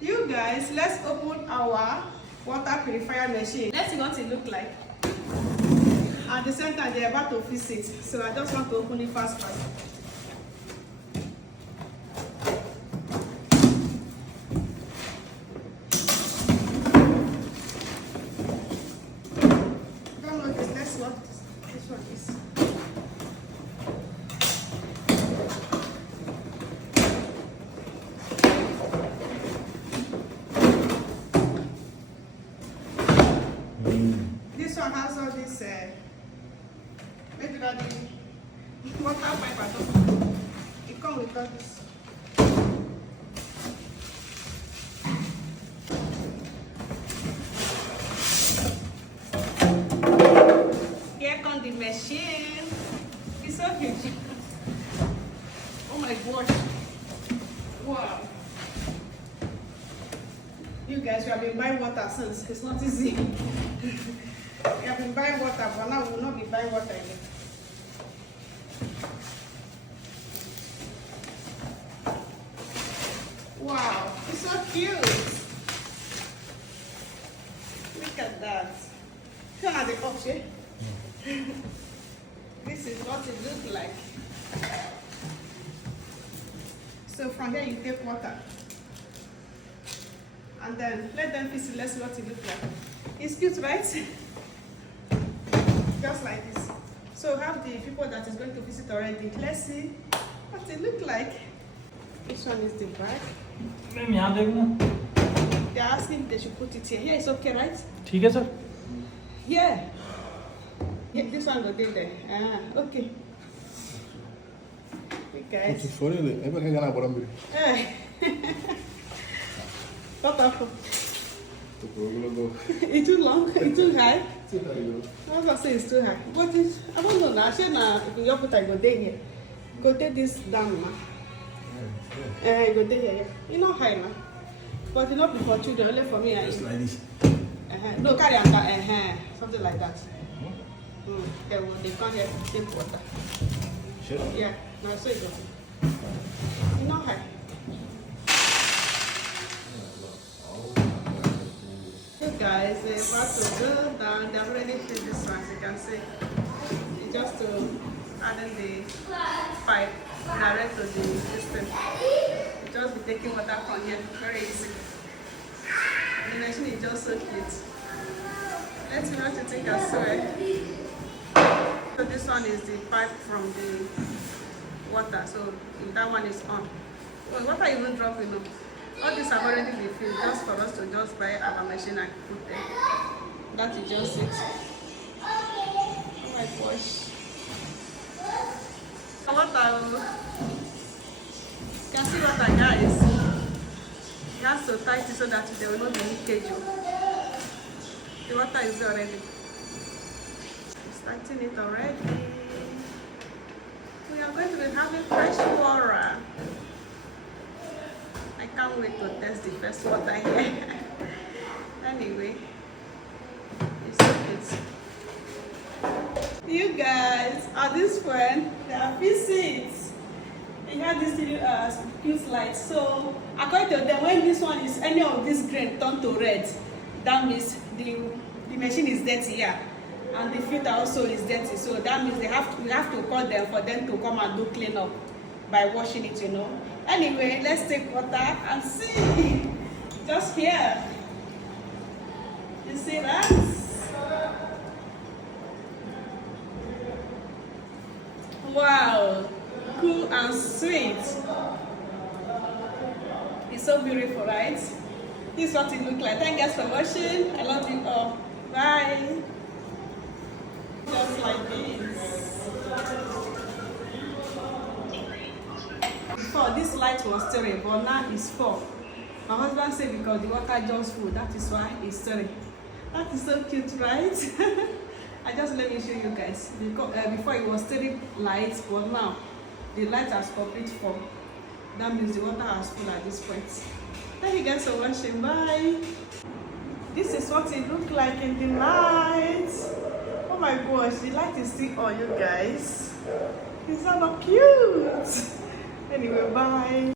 You guys, let's open our water purifier machine. Let's see what it looks like. At the same time, they're about to fix it, so I just want to open it fast. Download this. Let's watch this one is. This one has all this. Maybe that the water pipe at all. It comes with all this. Here comes the machine. It's so huge. Oh my gosh. Wow. You guys, you have been buying water since. It's not easy. You have been buying water, but now we will not be buying water again. Wow, it's so cute. Look at that. Look at the cup, yeah? This is what it looks like. So from here you take water. And then let them fix it. Let's see what it looks like. It's cute, right? Just like this. So have the people that is going to visit already. Let's see what it looks like. This one is the back. They're asking if they should put it here. Yeah, it's okay, right? Okay, sir. Yeah. Yeah, this one go there. Ah, okay. Okay, guys. What up? It's too long? It's too high? I was going to say it's too high. But it's, I don't know now. Actually, now, you put go there here. Go take this down now. Go there here. It's not high now. But it's not for children, only for me. Just like this. No, carry on something like that. Yeah, well, they come here to take water. Sure. Yeah, now so you go. It's not high. Hey guys, they're about to go down. They've already filled this one, as you can see. It's just to add in the pipe direct to the system. You just be taking water from here, very easy. The machine is just so cute. Let's see what you think as well. So this one is the pipe from the water. So that one is on. Well, water even dropping up. All these have already been filled just for us to just buy our machine and put there. That is just it. Oh my gosh. Water. You can see water, guys. You have to tight it so that there will not be leakage. The water is already. Starting it already. We are going to be having fresh water. I can't wait to test the first water here. Anyway, it's you guys at this point they are visits. They have this little cute light. So according to them, when this one is any of this green turn to red, that means the machine is dirty here. And the filter also is dirty, so that means we have to call them for them to come and do clean up by washing it, you know. Anyway, let's take water and see. Just here. You see that? Wow, cool and sweet. It's so beautiful, right? This is what it looks like. Thank you guys for watching. I love you all. Bye. Just like this. Before this light was stirring, but now it's full. My husband said because the water just full, that is why it's stirring. That is so cute, right? let me show you guys. Because before it was stirring lights, but now the light has complete full. That means the water has full at this point. Thank you guys for watching. Bye. This is what it looked like in the night. Oh my gosh, the light is still on, you guys. It's so cute. Anyway, bye.